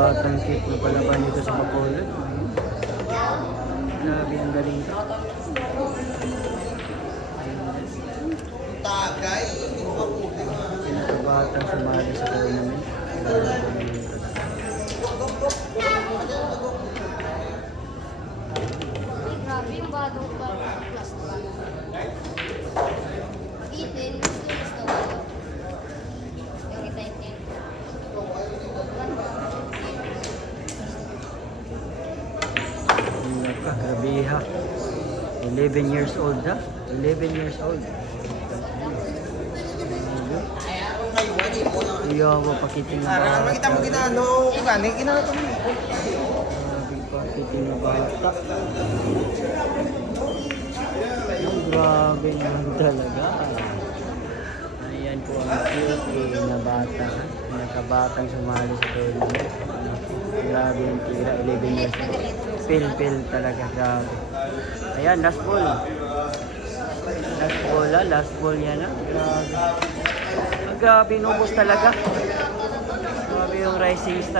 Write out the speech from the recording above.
Batang cute na palaban dito sa Bacolod. Grabe ang galing. Tagay. Pinakabatang sumali sa tournament. Grabe yung bago pa Ka, grabe ha. 11 years old ha? 11 years old. Iya ako pakiting na bata. makita mo ginano. Gani, ginano to mo. Grabe pakiting na bata. Ang grabe naman talaga. Ayan po ang cute na bata. Nakabatang sumali sa tournament. Grabe yung tira, 11 years old. Pil-pil talaga, grabe. Ayan, last ball. Last ball ah, last ball yan ah. Grabe. Ah, grabe, inubos talaga. Grabe yung rising star.